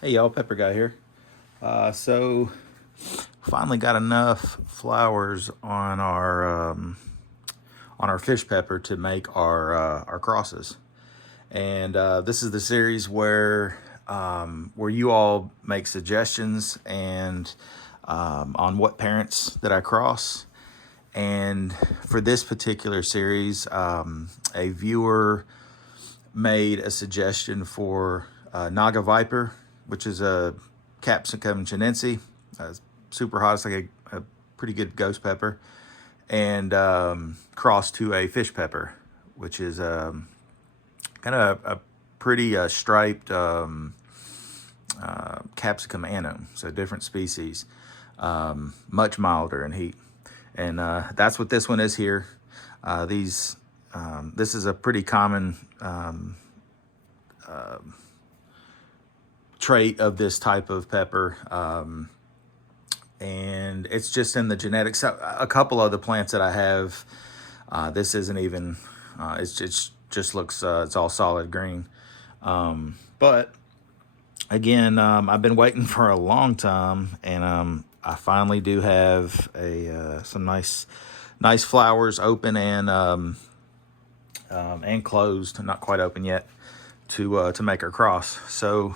Hey y'all, Pepper Guy here. So finally got enough flowers on our fish pepper to make our crosses. And this is the series where you all make suggestions and on what parents that I cross. And for this particular series, a viewer made a suggestion for Naga Viper, which is a Capsicum chinense, super hot. It's like a pretty good ghost pepper, and crossed to a fish pepper, which is kind of a pretty striped Capsicum annuum, so different species, much milder in heat, and that's what this one is here. This is a pretty common trait of this type of pepper, and it's just in the genetics. A couple of the plants that I have, this isn't even. It's just looks. It's all solid green, but again, I've been waiting for a long time, and I finally do have some nice flowers open and closed, not quite open yet, to make our cross. So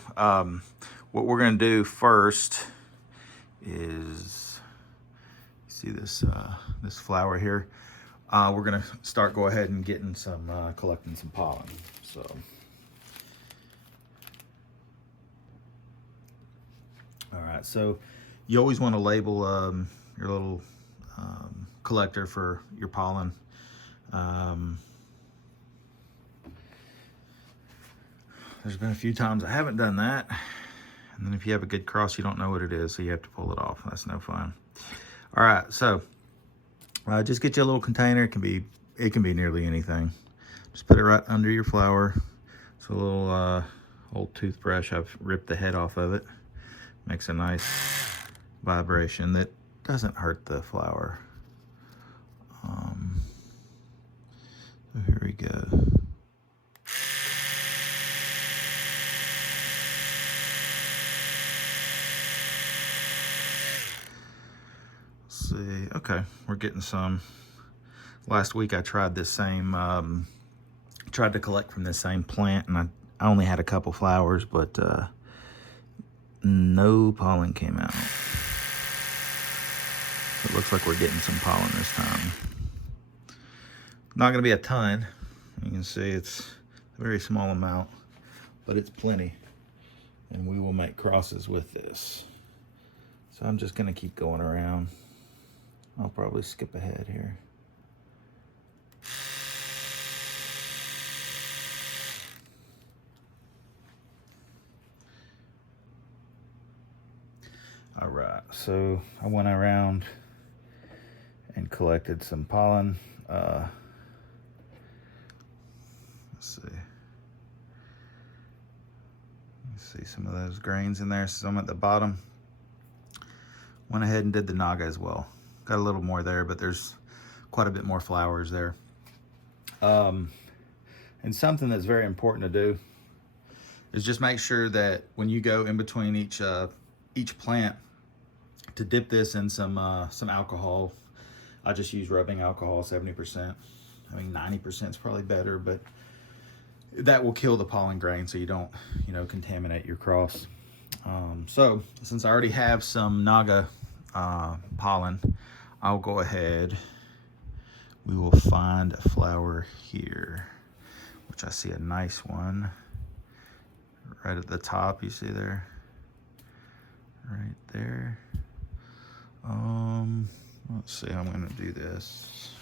what we're gonna do first is see this flower here. We're gonna go ahead and getting some collecting some pollen. So. All right, so you always want to label your little collector for your pollen. There's been a few times I haven't done that, and then if you have a good cross, you don't know what it is, so you have to pull it off. That's no fun. All right, so just get you a little container. It can be nearly anything. Just put it right under your flower. It's a little old toothbrush. I've ripped the head off of it. Makes a nice vibration that doesn't hurt the flower. So here we go. Let's see. Okay, we're getting some. Last week I tried this same, tried to collect from this same plant, and I only had a couple flowers, but no pollen came out. It looks like we're getting some pollen this time. Not going to be a ton. You can see it's a very small amount, but it's plenty. And we will make crosses with this. So I'm just going to keep going around. I'll probably skip ahead here. All right, so I went around and collected some pollen. Let's see some of those grains in there, some at the bottom. Went ahead and did the Naga as well. Got a little more there, but there's quite a bit more flowers there. And something that's very important to do is just make sure that when you go in between each plant, to dip this in some alcohol. I just use rubbing alcohol, 70%. I mean, 90% is probably better, but that will kill the pollen grain so you don't, contaminate your cross. So since I already have some Naga pollen, I'll go ahead. We will find a flower here, which I see a nice one right at the top. You see there, right there. Let's see how I'm gonna do this.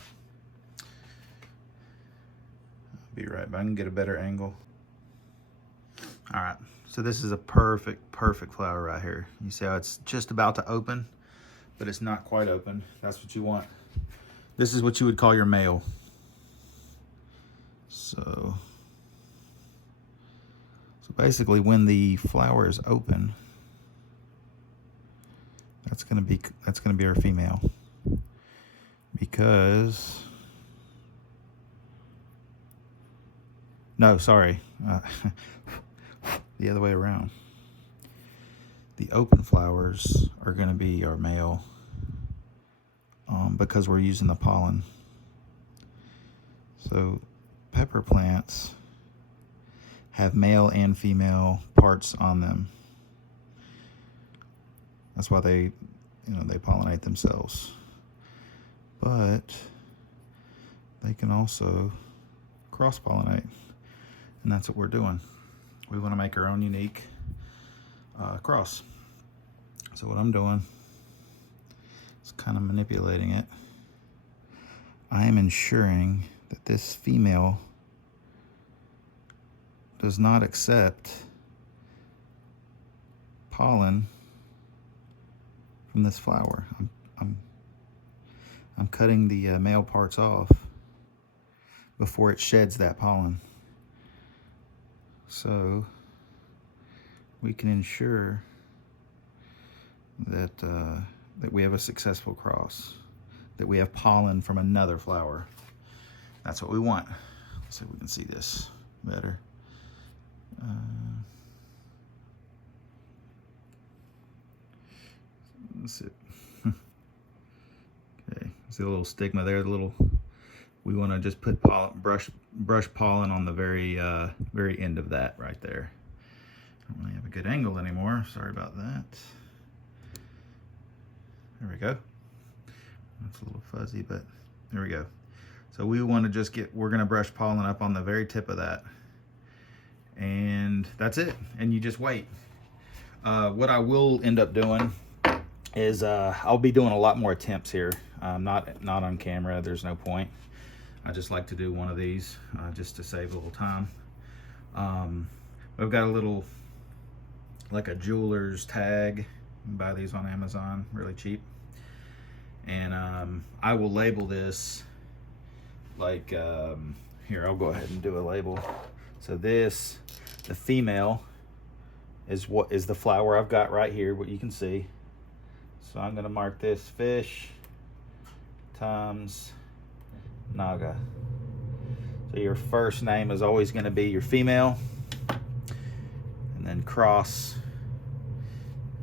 I'll be right back. I can get a better angle. All right, so this is a perfect flower right here. You see how it's just about to open, but it's not quite open. That's what you want. This is what you would call your male. So basically when the flower is open, that's gonna be our female, because no, sorry, the other way around. The open flowers are going to be our male, because we're using the pollen. So pepper plants have male and female parts on them. That's why they pollinate themselves. But they can also cross-pollinate, and that's what we're doing. We want to make our own unique cross. So what I'm doing is kind of manipulating it. I am ensuring that this female does not accept pollen from this flower. I'm cutting the male parts off before it sheds that pollen, so we can ensure that that we have a successful cross, that we have pollen from another flower. That's what we want. Let's see if we can see this better. Let's see. Okay, see the little stigma there. We want to just put brush pollen on the very end of that right there. I don't really have a good angle anymore. Sorry about that. There we go. That's a little fuzzy, but there we go. So we want to just we're going to brush pollen up on the very tip of that. And that's it. And you just wait. What I will end up doing is I'll be doing a lot more attempts here. Not on camera. There's no point. I just like to do one of these just to save a little time. I've got a little, like a jeweler's tag. You can buy these on Amazon, really cheap. And I will label this like, here, I'll go ahead and do a label. So this, the female, is the flower I've got right here, what you can see. So I'm gonna mark this fish times Naga. So your first name is always gonna be your female, and then cross,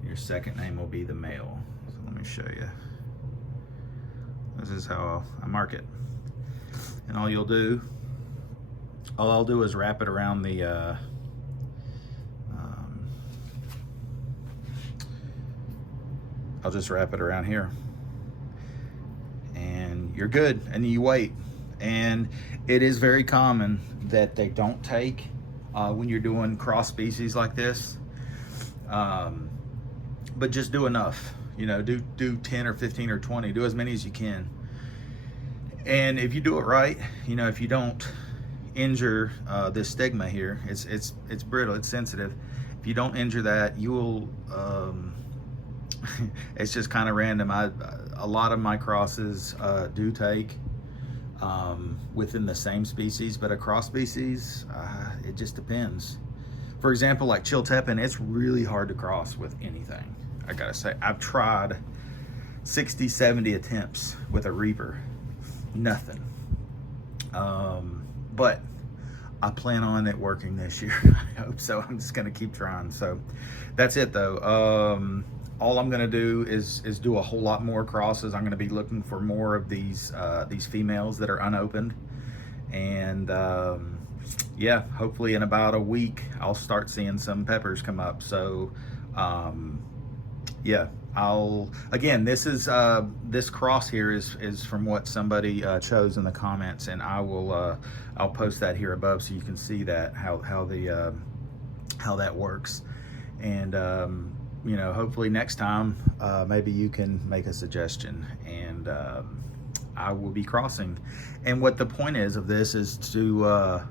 your second name will be the male. So let me show you. This is how I mark it. And all I'll do is wrap it around the I'll just wrap it around here, and you're good. And you wait. And it is very common that they don't take when you're doing cross species like this, but just do enough. Do 10 or 15 or 20. Do as many as you can. And if you do it right, if you don't injure this stigma here, it's brittle, it's sensitive. If you don't injure that, you will. It's just kind of random. A lot of my crosses do take within the same species, but a cross species, it just depends. For example, like Chiltepin, it's really hard to cross with anything. I gotta say, I've tried 60, 70 attempts with a Reaper. Nothing. But I plan on it working this year. I hope so. I'm just gonna keep trying. So that's it though. All I'm gonna do is do a whole lot more crosses. I'm gonna be looking for more of these females that are unopened. And yeah, hopefully in about a week, I'll start seeing some peppers come up. So yeah, again, this cross here is from what somebody chose in the comments, and I'll post that here above so you can see that how that works. And hopefully next time maybe you can make a suggestion, and I will be crossing. And what the point is of this is to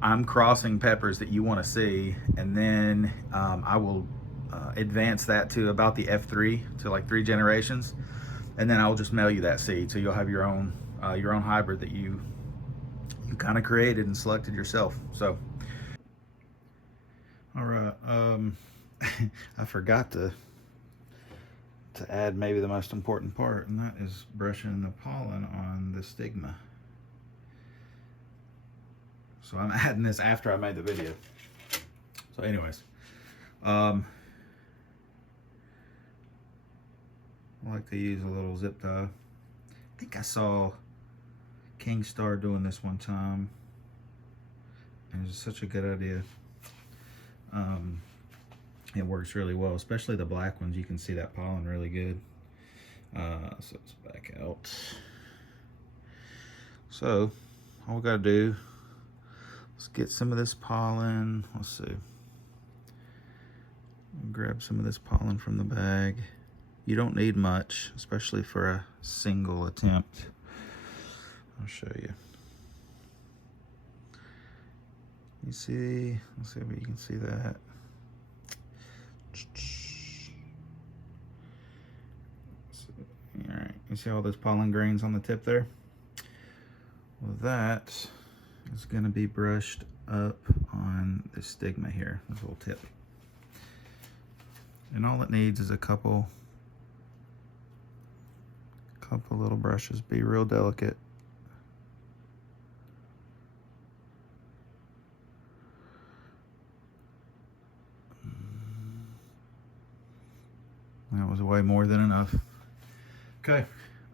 I'm crossing peppers that you want to see, and then I will advance that to about the F3, to like 3 generations, and then I'll just mail you that seed, so you'll have your own hybrid that you kind of created and selected yourself. So all right, I forgot to add maybe the most important part, and that is brushing the pollen on the stigma. So I'm adding this after I made the video. So anyways, I like to use a little zip tie. I think I saw King Star doing this one time, and it's such a good idea. It works really well, especially the black ones. You can see that pollen really good. So let's back out. So all we gotta do, let's get some of this pollen. Let's see. Grab some of this pollen from the bag. You don't need much, especially for a single attempt. I'll show you. You see, let's see if you can see that. All right, you see all those pollen grains on the tip there? Well, that is gonna be brushed up on the stigma here, this little tip. And all it needs is a couple little brushes. Be real delicate. That was way more than enough. Okay,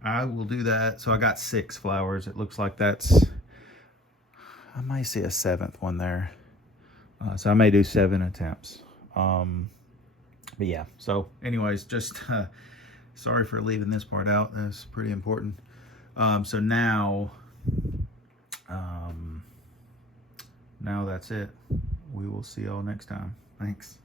I will do that. So I got 6 flowers. It looks like that's, I might see a 7th one there. So I may do 7 attempts. But yeah, so anyways, just sorry for leaving this part out. That's pretty important. So now that's it. We will see y'all next time. Thanks.